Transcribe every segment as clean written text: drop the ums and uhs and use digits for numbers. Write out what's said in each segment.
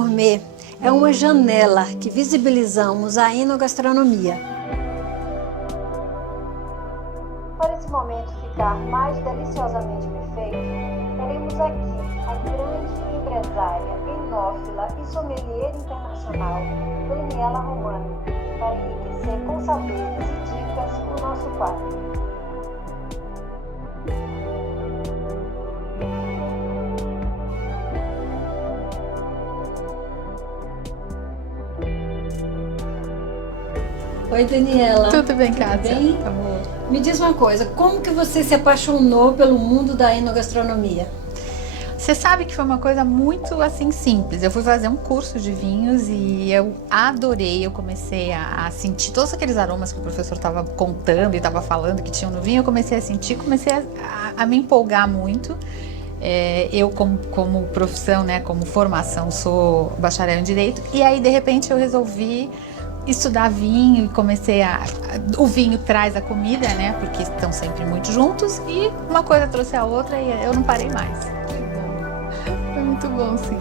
Gourmet é uma janela que visibilizamos a enogastronomia. Para esse momento ficar mais deliciosamente perfeito, teremos aqui a grande empresária, enófila e sommelier internacional, Daniela Romano, para enriquecer com saberes e dicas o nosso quadro. Oi, Daniela. Tudo bem, Kátia? Bem? Tá bom. Me diz uma coisa, como que você se apaixonou pelo mundo da enogastronomia? Você sabe que foi uma coisa muito assim simples. Eu fui fazer um curso de vinhos e eu adorei. Eu comecei a sentir todos aqueles aromas que o professor estava contando e estava falando que tinham no vinho. Eu comecei a sentir, comecei a me empolgar muito. Eu como profissão, né, como formação, sou bacharel em Direito. E aí, de repente, eu resolvi estudar vinho e comecei o vinho traz a comida, né, porque estão sempre muito juntos. E uma coisa trouxe a outra e eu não parei mais. Foi muito bom, sim.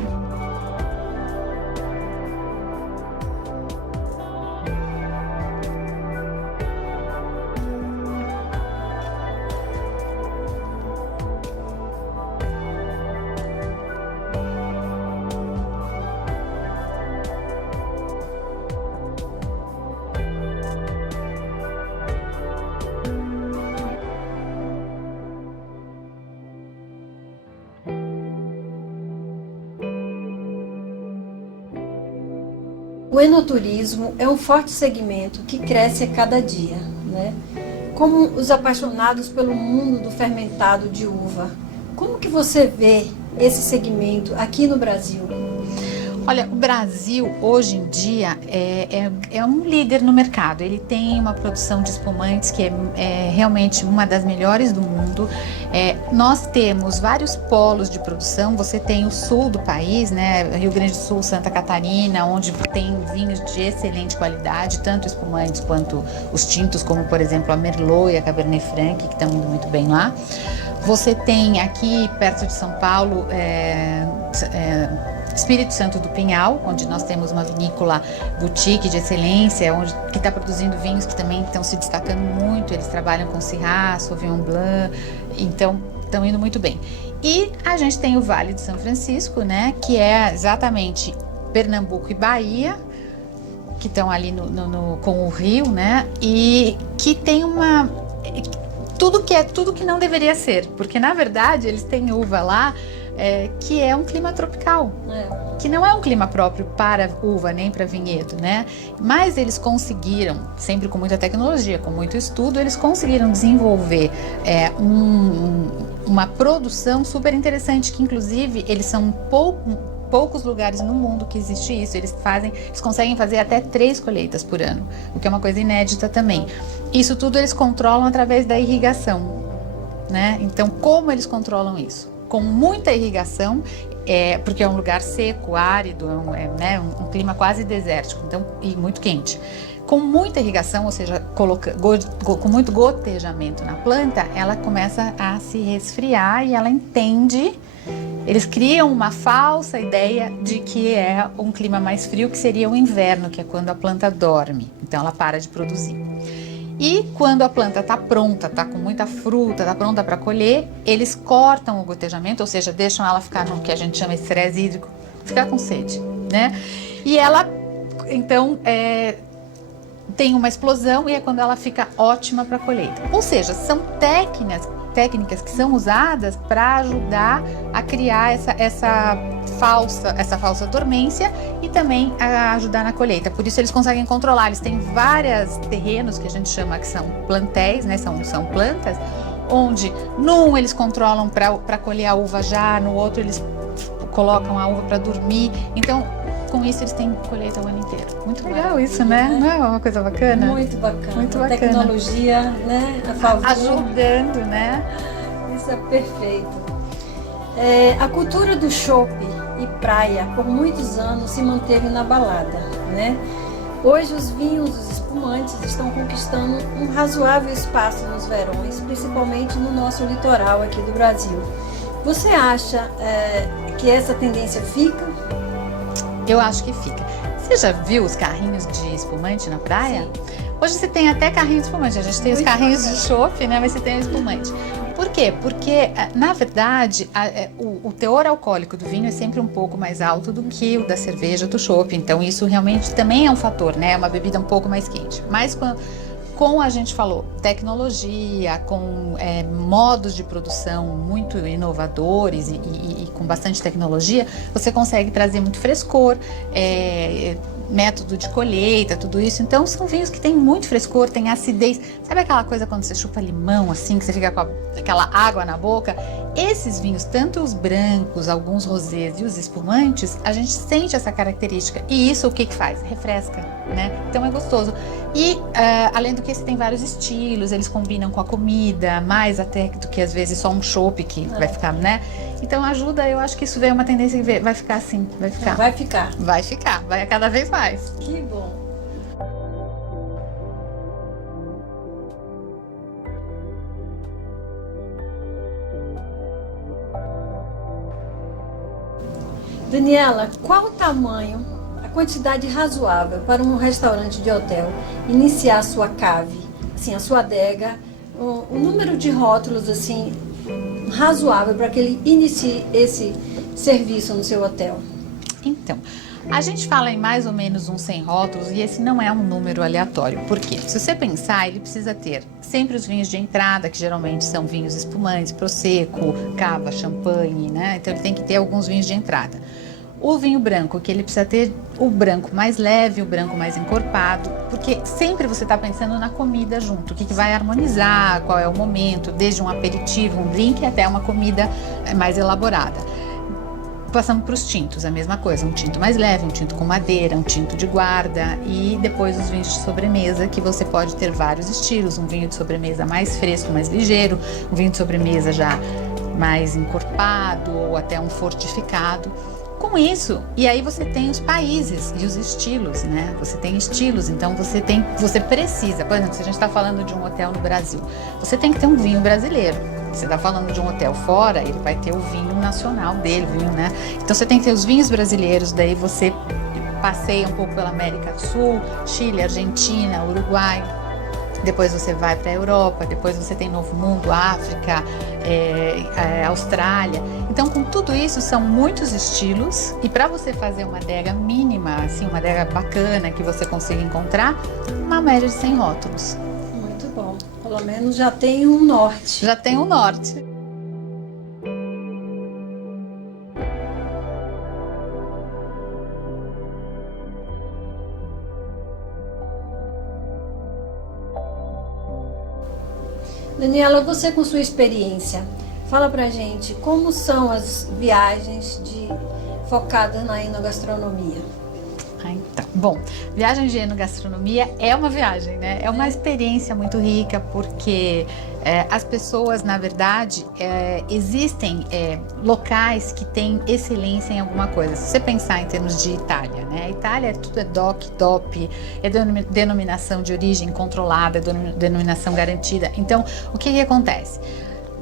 O enoturismo é um forte segmento que cresce a cada dia, né? Como os apaixonados pelo mundo do fermentado de uva, como que você vê esse segmento aqui no Brasil? Olha, o Brasil hoje em dia é um líder no mercado. Ele tem uma produção de espumantes que é realmente uma das melhores do mundo. Nós temos vários polos de produção. Você tem o sul do país, né? Rio Grande do Sul, Santa Catarina, onde tem vinhos de excelente qualidade, tanto espumantes quanto os tintos, como por exemplo a Merlot e a Cabernet Franc, que estão indo muito bem lá. Você tem aqui perto de São Paulo Espírito Santo do Pinhal, onde nós temos uma vinícola boutique de excelência, que está produzindo vinhos que também estão se destacando muito. Eles trabalham com Syrah, Sauvignon Blanc, então estão indo muito bem. E a gente tem o Vale de São Francisco, né, que é exatamente Pernambuco e Bahia, que estão ali com o Rio, né, e que tem tudo que não deveria ser, porque na verdade eles têm uva lá que é um clima tropical, que não é um clima próprio para uva nem para vinhedo, né? Mas eles conseguiram, sempre com muita tecnologia, com muito estudo, eles conseguiram desenvolver uma produção super interessante, que inclusive eles são poucos lugares no mundo que existe isso. Eles conseguem fazer até 3 colheitas por ano, o que é uma coisa inédita também. Isso tudo eles controlam através da irrigação, né? Então, como eles controlam isso? Com muita irrigação, porque é um lugar seco, árido, um clima quase desértico, então, e muito quente. Com muita irrigação, ou seja, com muito gotejamento na planta, ela começa a se resfriar e ela entende. Eles criam uma falsa ideia de que é um clima mais frio, que seria o inverno, que é quando a planta dorme. Então ela para de produzir. E quando a planta está pronta, está com muita fruta, está pronta para colher, eles cortam o gotejamento, ou seja, deixam ela ficar no que a gente chama de estresse hídrico, ficar com sede, né? E ela, então, tem uma explosão e é quando ela fica ótima para a colheita. Ou seja, são técnicas que são usadas para ajudar a criar essa falsa dormência e também a ajudar na colheita. Por isso eles conseguem controlar. Eles têm vários terrenos que a gente chama que são plantéis, né? São plantas, onde num eles controlam para colher a uva já, no outro eles colocam a uva para dormir. Então, com isso eles têm colheita o ano inteiro. Muito legal isso, né? Não é uma coisa bacana? Muito bacana. Muito bacana. Tecnologia, né? A favor. Ajudando, né? Isso é perfeito. A cultura do chopp e praia por muitos anos se manteve inabalada, né? Hoje os vinhos, os espumantes estão conquistando um razoável espaço nos verões, principalmente no nosso litoral aqui do Brasil. Você acha que essa tendência fica? Eu acho que fica. Você já viu os carrinhos de espumante na praia? Sim. Hoje você tem até carrinho de espumante. A gente tem os carrinhos de chopp, né? Mas você tem o espumante. Por quê? Porque, na verdade, o teor alcoólico do vinho é sempre um pouco mais alto do que o da cerveja, do chopp. Então, isso realmente também é um fator, né? É uma bebida um pouco mais quente. Mas com a gente falou, tecnologia, com modos de produção muito inovadores e com bastante tecnologia, você consegue trazer muito frescor, método de colheita, tudo isso. Então são vinhos que têm muito frescor, tem acidez. Sabe aquela coisa quando você chupa limão assim, que você fica com aquela água na boca? Esses vinhos, tanto os brancos, alguns rosés e os espumantes, a gente sente essa característica. E isso o que faz? Refresca, né? Então é gostoso. E além do que, você tem vários estilos, eles combinam com a comida, mais até do que às vezes só um chopp que vai ficar, né? Então ajuda, eu acho que isso veio uma tendência que vai ficar assim, vai ficar. Vai ficar. Vai ficar, vai cada vez mais. Que bom. Daniela, qual o tamanho, a quantidade razoável para um restaurante de hotel iniciar a sua cave, assim, a sua adega, o número de rótulos assim razoável para que ele inicie esse serviço no seu hotel? Então, a gente fala em mais ou menos uns 100 rótulos e esse não é um número aleatório. Por quê? Se você pensar, ele precisa ter sempre os vinhos de entrada, que geralmente são vinhos espumantes, prosecco, cava, champanhe, né? Então ele tem que ter alguns vinhos de entrada. O vinho branco, que ele precisa ter o branco mais leve, o branco mais encorpado, porque sempre você está pensando na comida junto, o que vai harmonizar, qual é o momento, desde um aperitivo, um drink, até uma comida mais elaborada. Passamos para os tintos, a mesma coisa, um tinto mais leve, um tinto com madeira, um tinto de guarda e depois os vinhos de sobremesa, que você pode ter vários estilos, um vinho de sobremesa mais fresco, mais ligeiro, um vinho de sobremesa já mais encorpado ou até um fortificado. Com isso, e aí você tem os países e os estilos, né? Você tem estilos, então você precisa, por exemplo, se a gente está falando de um hotel no Brasil, você tem que ter um vinho brasileiro. Você está falando de um hotel fora, ele vai ter o vinho nacional dele, vinho, né? Então você tem que ter os vinhos brasileiros, daí você passeia um pouco pela América do Sul, Chile, Argentina, Uruguai. Depois você vai para a Europa, depois você tem Novo Mundo, África, Austrália. Então, com tudo isso, são muitos estilos. E para você fazer uma adega mínima, assim, uma adega bacana que você consiga encontrar, uma média de 100 rótulos. Muito bom. Pelo menos já tem um norte. Já tem um norte. Daniela, você com sua experiência, fala pra gente como são as viagens focadas na enogastronomia. Então, bom, viagem de enogastronomia é uma viagem, né? É uma experiência muito rica porque as pessoas, na verdade, existem locais que têm excelência em alguma coisa. Se você pensar em termos de Itália, né? A Itália tudo é DOC, DOP, é denominação de origem controlada, é denominação garantida. Então, o que acontece?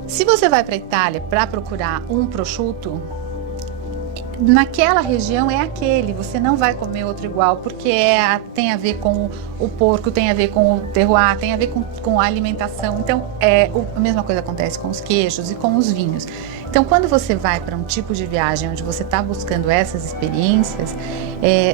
Se você vai para a Itália para procurar um prosciutto, naquela região é aquele, você não vai comer outro igual, porque tem a ver com o porco, tem a ver com o terroir, tem a ver com a alimentação. Então, a mesma coisa acontece com os queijos e com os vinhos. Então, quando você vai para um tipo de viagem onde você está buscando essas experiências,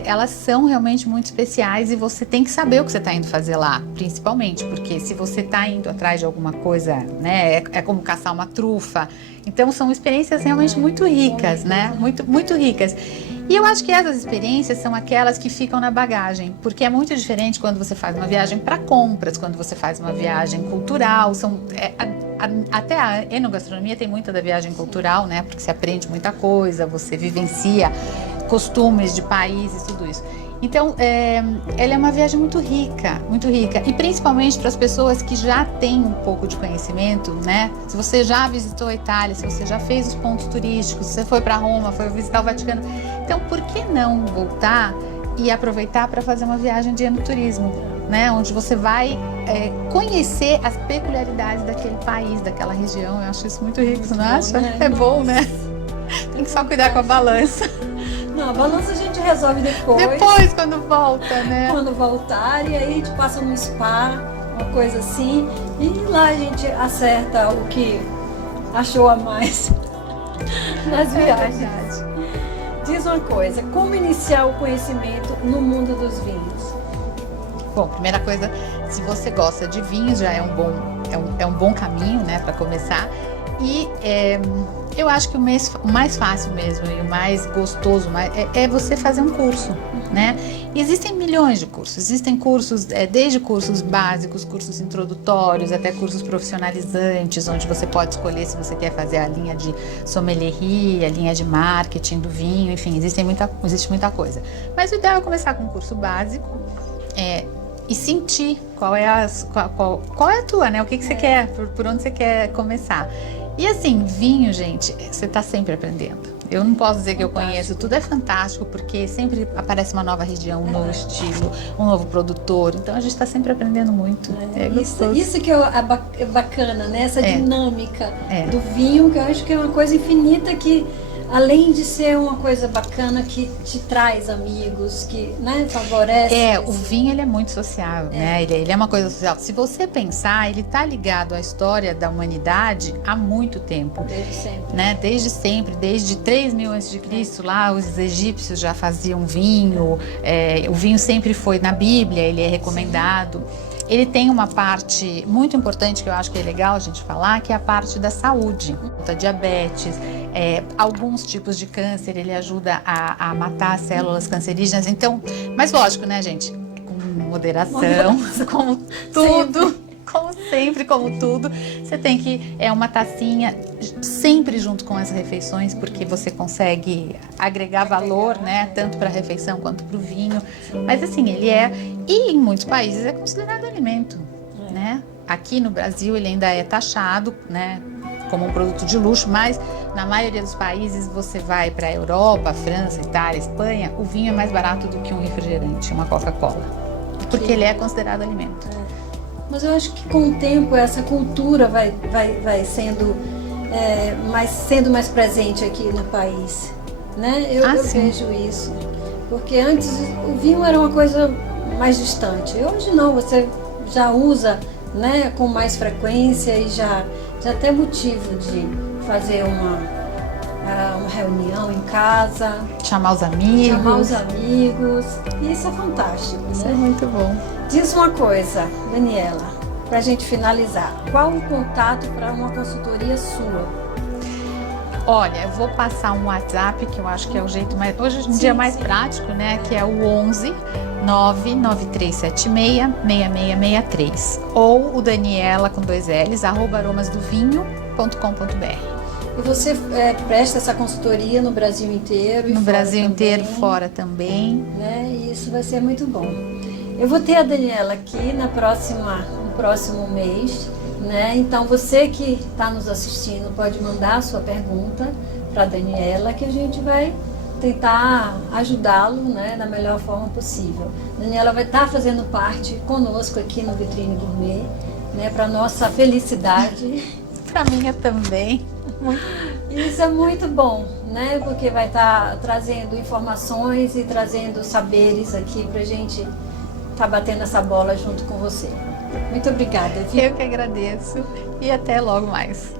elas são realmente muito especiais e você tem que saber o que você está indo fazer lá, principalmente, porque se você está indo atrás de alguma coisa, né, é como caçar uma trufa. Então, são experiências realmente muito ricas, né, muito ricas. E eu acho que essas experiências são aquelas que ficam na bagagem, porque é muito diferente quando você faz uma viagem para compras, quando você faz uma viagem cultural. Até a enogastronomia tem muita da viagem cultural, né? Porque você aprende muita coisa, você vivencia costumes de países, tudo isso. Então, ela é uma viagem muito rica, e principalmente para as pessoas que já têm um pouco de conhecimento, né? Se você já visitou a Itália, se você já fez os pontos turísticos, se você foi para Roma, foi visitar o Vaticano, então por que não voltar e aproveitar para fazer uma viagem de enoturismo, né? Onde você vai conhecer as peculiaridades daquele país, daquela região. Eu acho isso muito rico, você não acha? Né? É bom, né? Tem que só cuidar com a balança. Não, a balança a gente resolve depois. Depois, quando volta, né? Quando voltar, e aí a gente passa no spa, uma coisa assim, e lá a gente acerta o que achou a mais nas viagens. verdade. Diz uma coisa, como iniciar o conhecimento no mundo dos vinhos? Bom, primeira coisa, se você gosta de vinhos, já é um bom caminho, né, para começar. E eu acho que o mais fácil mesmo e o mais gostoso é você fazer um curso, né? E existem milhões de cursos. Existem cursos, desde cursos básicos, cursos introdutórios, até cursos profissionalizantes, onde você pode escolher se você quer fazer a linha de sommelerie, a linha de marketing do vinho, enfim, existe muita coisa. Mas o ideal é começar com um curso básico, e sentir qual é a tua, né? O que você quer, por onde você quer começar. E assim, vinho, gente, você tá sempre aprendendo. Eu não posso dizer que eu conheço, tudo é fantástico, porque sempre aparece uma nova região, um novo estilo, um novo produtor. Então a gente está sempre aprendendo muito. Isso que é bacana, né? Essa dinâmica do vinho, que eu acho que é uma coisa infinita que, além de ser uma coisa bacana que te traz amigos, que, né, favorece. O vinho ele é muito sociável, né? Ele é uma coisa social. Se você pensar, ele tá ligado à história da humanidade há muito tempo. Desde sempre. Né? Desde sempre, desde 3000 a.C., lá os egípcios já faziam vinho. O vinho sempre foi na Bíblia, ele é recomendado. Sim. Ele tem uma parte muito importante que eu acho que é legal a gente falar, que é a parte da saúde, da diabetes, alguns tipos de câncer, ele ajuda a matar as células cancerígenas. Então, mas lógico, né, gente? Com moderação, como tudo. Como tudo, você tem que uma tacinha sempre junto com as refeições, porque você consegue agregar valor, né, tanto para a refeição quanto para o vinho. Mas assim, e em muitos países é considerado alimento, né? Aqui no Brasil ele ainda é taxado, né, como um produto de luxo, mas na maioria dos países você vai para a Europa, França, Itália, Espanha, o vinho é mais barato do que um refrigerante, uma Coca-Cola, porque ele é considerado alimento. Mas eu acho que com o tempo essa cultura vai sendo mais presente aqui no país, né? Eu vejo isso, porque antes o vinho era uma coisa mais distante. Hoje não, você já usa, né, com mais frequência e já tem motivo de fazer uma reunião em casa, chamar os amigos. E isso é fantástico. Isso né? É muito bom. Diz uma coisa, Daniela, para a gente finalizar. Qual o contato para uma consultoria sua? Olha, eu vou passar um WhatsApp, que eu acho que é o jeito mais, hoje em dia mais prático, né? Que é o 11 99376 6663. Ou o Daniela com 2 L's, @aromasdovinho.com.br. E você presta essa consultoria no Brasil inteiro? No Brasil inteiro, fora também. Né? E isso vai ser muito bom. Eu vou ter a Daniela aqui no próximo mês, né? Então você que está nos assistindo pode mandar a sua pergunta para a Daniela, que a gente vai tentar ajudá-lo, né, da melhor forma possível. A Daniela vai estar fazendo parte conosco aqui no Vitrine Gourmet, né, para nossa felicidade. Para minha também. Isso é muito bom, né? Porque vai estar trazendo informações e trazendo saberes aqui pra gente estar batendo essa bola junto com você. Muito obrigada, viu? Eu que agradeço e até logo mais.